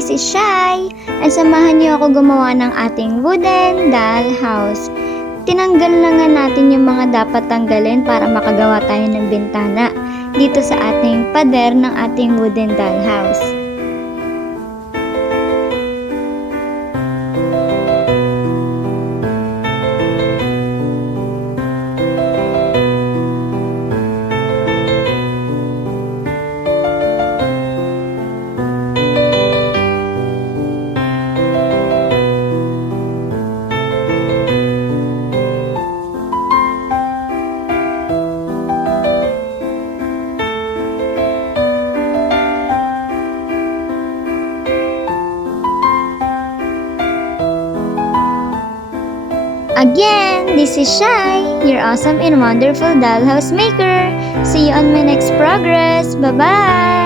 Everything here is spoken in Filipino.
this is Shai, at samahan niyo ako gumawa ng ating wooden doll house. Tinanggal na nga natin yung mga dapat tanggalin para makagawa tayo ng bintana dito sa ating pader ng ating wooden doll house. Again, this is Shai, your awesome and wonderful dollhouse maker. See you on my next progress. Bye-bye!